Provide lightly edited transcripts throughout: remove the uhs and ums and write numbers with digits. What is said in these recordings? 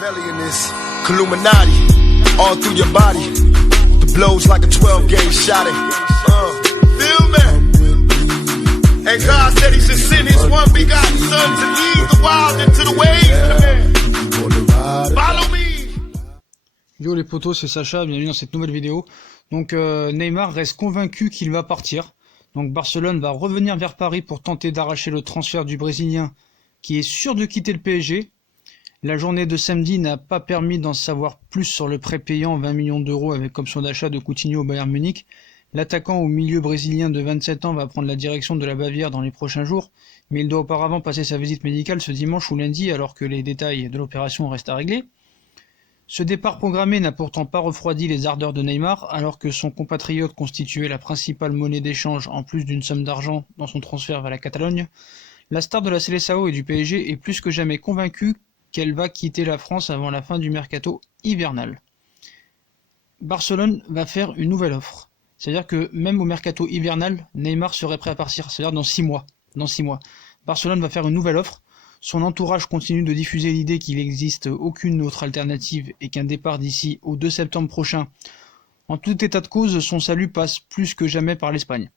Machiavelli in this Illuminati all through your body. The blows like a 12-gauge shot. Feel me? And God said He should send His one begotten Son to lead the wild into the ways. Follow me. Yo les potos, c'est Sacha, bienvenue dans cette nouvelle vidéo. Donc Neymar reste convaincu qu'il va partir. Donc Barcelone va revenir vers Paris pour tenter d'arracher le transfert du Brésilien qui est sûr de quitter le PSG. La journée de samedi n'a pas permis d'en savoir plus sur le prêt payant 20 millions d'euros avec option d'achat de Coutinho au Bayern Munich. L'attaquant au milieu brésilien de 27 ans va prendre la direction de la Bavière dans les prochains jours, mais il doit auparavant passer sa visite médicale ce dimanche ou lundi alors que les détails de l'opération restent à régler. Ce départ programmé n'a pourtant pas refroidi les ardeurs de Neymar, alors que son compatriote constituait la principale monnaie d'échange en plus d'une somme d'argent dans son transfert vers la Catalogne. La star de la Seleção et du PSG est plus que jamais convaincue qu'elle va quitter la France avant la fin du mercato hivernal. Barcelone va faire une nouvelle offre. C'est-à-dire que même au mercato hivernal, Neymar serait prêt à partir, c'est-à-dire dans 6 mois. Barcelone va faire une nouvelle offre. Son entourage continue de diffuser l'idée qu'il n'existe aucune autre alternative et qu'un départ d'ici au 2 septembre prochain. En tout état de cause, son salut passe plus que jamais par l'Espagne.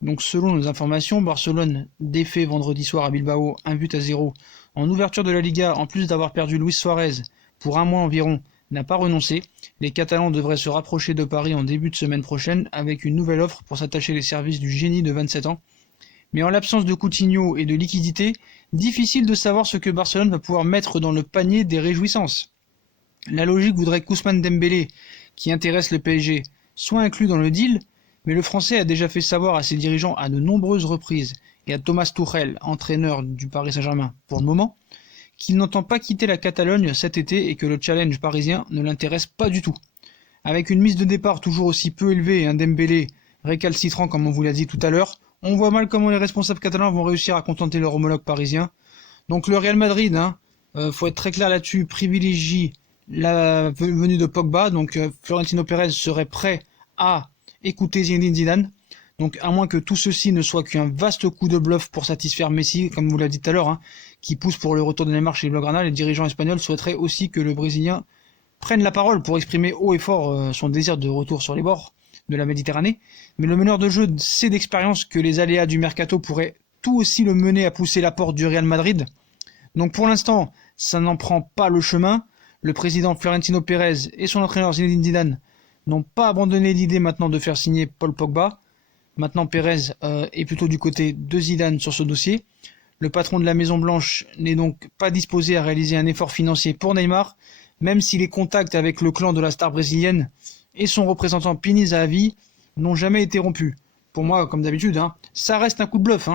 Donc selon nos informations, Barcelone défait vendredi soir à Bilbao 1-0 en ouverture de la Liga, en plus d'avoir perdu Luis Suarez pour un mois environ, n'a pas renoncé. Les Catalans devraient se rapprocher de Paris en début de semaine prochaine avec une nouvelle offre pour s'attacher les services du génie de 27 ans. Mais en l'absence de Coutinho et de liquidité, difficile de savoir ce que Barcelone va pouvoir mettre dans le panier des réjouissances. La logique voudrait qu'Ousmane Dembélé, qui intéresse le PSG, soit inclus dans le deal, mais le Français a déjà fait savoir à ses dirigeants à de nombreuses reprises, et à Thomas Tuchel, entraîneur du Paris Saint-Germain pour le moment, qu'il n'entend pas quitter la Catalogne cet été et que le challenge parisien ne l'intéresse pas du tout. Avec une mise de départ toujours aussi peu élevée et un Dembélé récalcitrant comme on vous l'a dit tout à l'heure, on voit mal comment les responsables catalans vont réussir à contenter leur homologue parisien. Donc le Real Madrid, faut être très clair là-dessus, privilégie la venue de Pogba. Donc Florentino Pérez serait prêt à écouter Zinedine Zidane. Donc à moins que tout ceci ne soit qu'un vaste coup de bluff pour satisfaire Messi, comme vous l'avez dit tout à l'heure, qui pousse pour le retour de Neymar chez les Blaugrana, les dirigeants espagnols souhaiteraient aussi que le Brésilien prenne la parole pour exprimer haut et fort son désir de retour sur les bords de la Méditerranée, mais le meneur de jeu sait d'expérience que les aléas du mercato pourraient tout aussi le mener à pousser la porte du Real Madrid. Donc pour l'instant, ça n'en prend pas le chemin. Le président Florentino Pérez et son entraîneur Zinedine Zidane n'ont pas abandonné l'idée maintenant de faire signer Paul Pogba. Maintenant Pérez est plutôt du côté de Zidane sur ce dossier. Le patron de la Maison Blanche n'est donc pas disposé à réaliser un effort financier pour Neymar, même si les contacts avec le clan de la star brésilienne et son représentant Pini Zahavi n'ont jamais été rompus. Pour moi, comme d'habitude, ça reste un coup de bluff.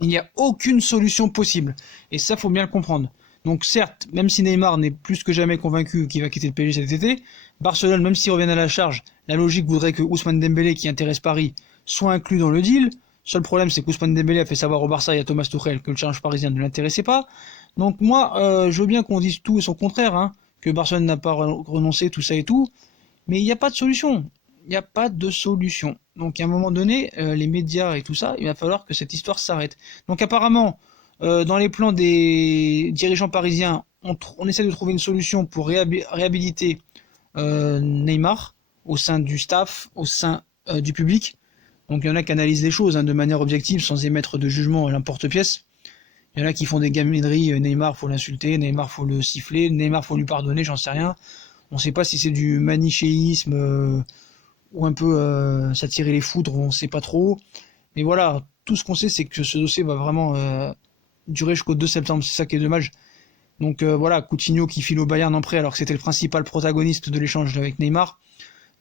Il n'y a aucune solution possible. Et ça, faut bien le comprendre. Donc certes, même si Neymar n'est plus que jamais convaincu qu'il va quitter le PSG cet été, Barcelone, même s'il revient à la charge, la logique voudrait que Ousmane Dembélé, qui intéresse Paris, soit inclus dans le deal. Seul problème, c'est qu'Ousmane Dembélé a fait savoir au Barça et à Thomas Tuchel que le challenge parisien ne l'intéressait pas. Donc moi, je veux bien qu'on dise tout et son contraire, que Barcelone n'a pas renoncé, tout ça et tout. Mais il n'y a pas de solution. Il n'y a pas de solution. Donc à un moment donné, les médias et tout ça, il va falloir que cette histoire s'arrête. Donc apparemment, dans les plans des dirigeants parisiens, on essaie de trouver une solution pour réhabiliter Neymar au sein du staff, au sein du public. Donc il y en a qui analysent les choses de manière objective sans émettre de jugement à l'emporte-pièce. Il y en a qui font des gamineries, Neymar faut l'insulter, Neymar faut le siffler, Neymar faut lui pardonner, j'en sais rien. On ne sait pas si c'est du manichéisme ou un peu s'attirer les foudres, on ne sait pas trop. Mais voilà, tout ce qu'on sait, c'est que ce dossier va vraiment durer jusqu'au 2 septembre, c'est ça qui est dommage. Donc voilà, Coutinho qui file au Bayern en prêt alors que c'était le principal protagoniste de l'échange avec Neymar.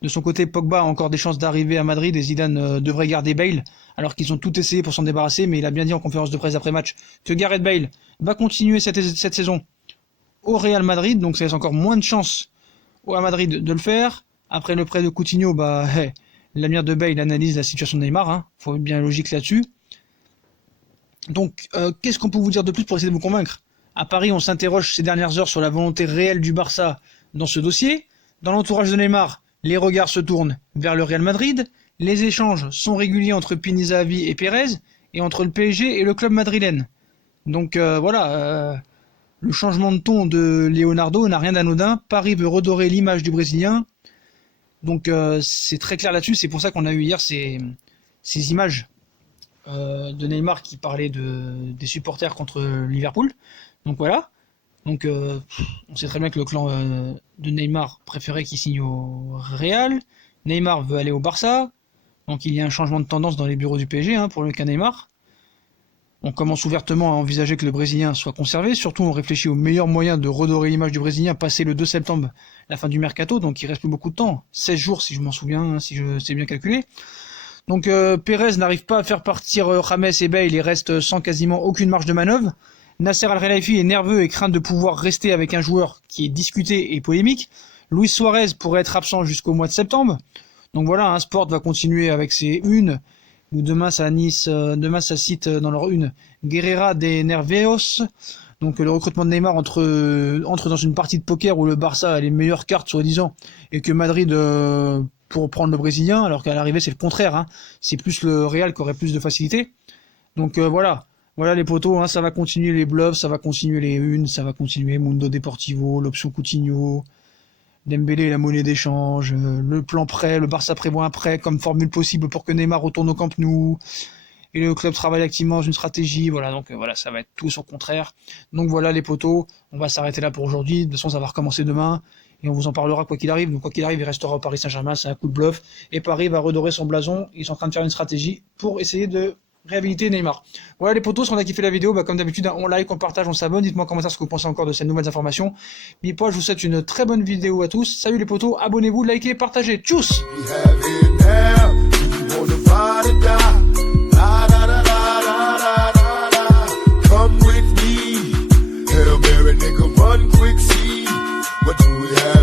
De son côté, Pogba a encore des chances d'arriver à Madrid et Zidane devrait garder Bale, alors qu'ils ont tout essayé pour s'en débarrasser, mais il a bien dit en conférence de presse après-match que Gareth Bale va continuer cette saison au Real Madrid, donc ça laisse encore moins de chances à Madrid de le faire. Après le prêt de Coutinho, l'amir de Bale analyse la situation de Neymar, faut être bien logique là-dessus. Donc, qu'est-ce qu'on peut vous dire de plus pour essayer de vous convaincre? À Paris, on s'interroge ces dernières heures sur la volonté réelle du Barça dans ce dossier. Dans l'entourage de Neymar, les regards se tournent vers le Real Madrid. Les échanges sont réguliers entre Pini Zahavi et Pérez, et entre le PSG et le club madrilène. Donc voilà, le changement de ton de Leonardo n'a rien d'anodin. Paris veut redorer l'image du Brésilien. Donc c'est très clair là-dessus. C'est pour ça qu'on a eu hier ces images de Neymar qui parlait des supporters contre Liverpool. Donc voilà. Donc on sait très bien que le clan de Neymar préférait qu'il signe au Real. Neymar veut aller au Barça. Donc il y a un changement de tendance dans les bureaux du PSG pour le cas Neymar. On commence ouvertement à envisager que le Brésilien soit conservé. Surtout on réfléchit au meilleur moyen de redorer l'image du Brésilien passé le 2 septembre, la fin du mercato. Donc il reste plus beaucoup de temps. 16 jours si je m'en souviens, si je sais bien calculer. Donc Pérez n'arrive pas à faire partir James et Bale et reste sans quasiment aucune marge de manœuvre. Nasser Al-Khelaifi est nerveux et craint de pouvoir rester avec un joueur qui est discuté et polémique. Luis Suarez pourrait être absent jusqu'au mois de septembre. Donc voilà, Sport va continuer avec ses unes. Ou demain ça cite dans leur une Guerrera de Nervios. Donc le recrutement de Neymar entre dans une partie de poker où le Barça a les meilleures cartes soi-disant et que Madrid pour prendre le Brésilien, alors qu'à l'arrivée c'est le contraire. C'est plus le Real qui aurait plus de facilité. Donc voilà les potos, ça va continuer les bluffs, ça va continuer les unes, ça va continuer Mundo Deportivo, l'option Coutinho, Dembélé et la monnaie d'échange, le plan prêt, le Barça prévoit un prêt comme formule possible pour que Neymar retourne au Camp Nou, et le club travaille activement dans une stratégie, voilà, donc voilà, ça va être tout au contraire. Donc voilà les potos, on va s'arrêter là pour aujourd'hui, de toute façon ça va recommencer demain, et on vous en parlera quoi qu'il arrive, donc quoi qu'il arrive il restera au Paris Saint-Germain, c'est un coup de bluff, et Paris va redorer son blason, ils sont en train de faire une stratégie pour essayer de réhabiliter Neymar. Voilà les potos, si on a kiffé la vidéo, comme d'habitude, on like, on partage, on s'abonne, dites-moi en commentaire ce que vous pensez encore de ces nouvelles informations. Mipois, je vous souhaite une très bonne vidéo à tous. Salut les potos, abonnez-vous, likez, partagez. Tchuss! Come with me, Hail Mary, nigga, run quick, see what do we have?